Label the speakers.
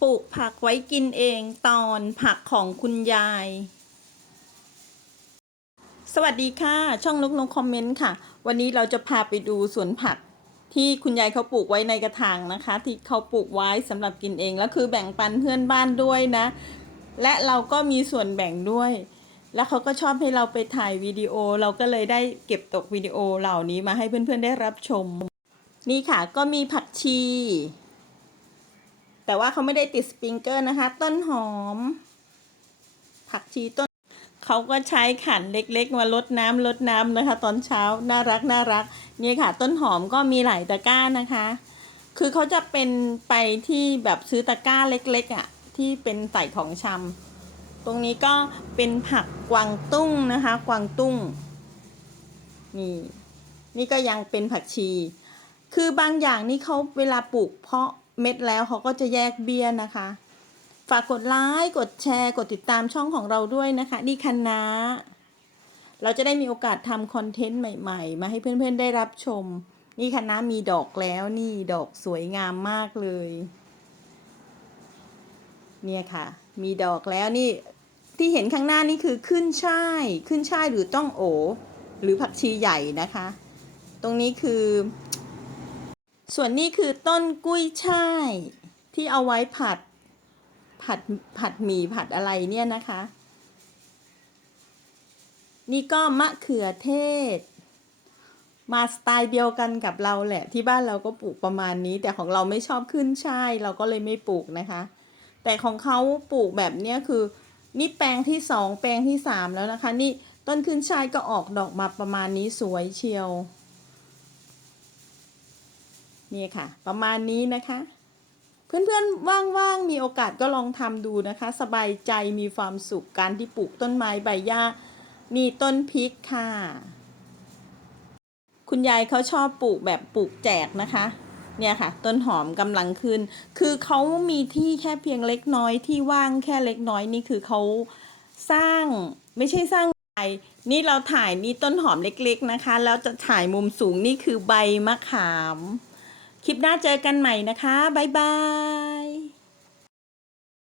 Speaker 1: ปลูกผักไว้กินเองตอนผักของคุณยาย สวัสดีค่ะ ช่องนกนกคอมเมนต์ค่ะ วันนี้เราจะพาไปดูสวนผักที่คุณยายเขาปลูกไว้ในกระถางนะคะ ที่เขาปลูกไว้สำหรับกินเองแล้วคือแบ่งปันเพื่อนบ้านด้วยนะ และเราก็มีส่วนแบ่งด้วย แล้วเขาก็ชอบให้เราไปถ่ายวิดีโอ เราก็เลยได้เก็บตกวิดีโอเหล่านี้มาให้เพื่อนๆได้รับชม นี่ค่ะก็มีผักชี แต่ว่าเขาไม่ได้ติดสปริงเกอร์นะคะ ต้นหอม ผักชีต้น เขาก็ใช้ขันเล็กๆมาลดน้ำลดน้ำนะคะ ตอนเช้าน่ารักน่ารักเนี่ยค่ะ ต้นหอมก็มีหลายตะกร้านะคะ คือเขาจะเป็นไปที่แบบซื้อตะกร้าเล็กๆอะ่ะที่เป็นใส่ของชำตรงนี้ก็เป็นผักกวางตุ้งนะคะ กวางตุ้งนี่นี่ก็ยังเป็นผักชี คือบางอย่างนี่เขาเวลาปลูกเพาะ เม็ดแล้วเขาก็จะแยกเบี้ยนะคะ ฝากกดไลค์กดแชร์ กดติดตามช่องของเราด้วยนะคะ นี่คณะเราจะได้มีโอกาสทำคอนเทนต์ใหม่ ๆ มาให้เพื่อนๆได้รับชม นี่คณะมีดอกแล้วนี่ดอกสวยงามมากเลย เนี่ยค่ะ มีดอกแล้วนี่ที่เห็นข้างหน้านี่คือขึ้นช่ายขึ้นช่ายหรือต้องโอ หรือผักชีใหญ่นะคะ ตรงนี้คือ ส่วนนี้คือต้นกุ้ยช่ายที่เอาไว้ผัดผัดผัดหมี่ผัดอะไรเนี่ยนะคะ นี่ก็มะเขือเทศ มาสไตล์เดียวกันกับเราแหละ ที่บ้านเราก็ปลูกประมาณนี้ แต่ของเราไม่ชอบขึ้นช่ายเราก็เลยไม่ปลูกนะคะ แต่ของเขาปลูกแบบเนี้ยคือนี่แปลงที่สองแปลงที่สามแล้วนะคะ นี่ต้นขึ้นช่ายก็ออกดอกมาประมาณนี้สวยเชียว นี่ค่ะ ประมาณนี้นะคะ เพื่อนๆว่างๆมีโอกาสก็ลองทำดูนะคะ สบายใจมีความสุขการที่ปลูกต้นไม้ใบหญ้านี่ต้นพริกค่ะ คุณยายเขาชอบปลูกแบบปลูกแจกนะคะเนี่ยค่ะต้นหอมกำลังขึ้น คือเขามีที่แค่เพียงเล็กน้อยที่ว่างแค่เล็กน้อยนี่คือเขาสร้างไม่ใช่สร้างใบนี่เราถ่ายนี่ต้นหอมเล็ก ๆนะคะ แล้วจะถ่ายมุมสูงนี่คือใบมะขาม คลิปหน้าเจอกันใหม่นะคะ บ๊ายบาย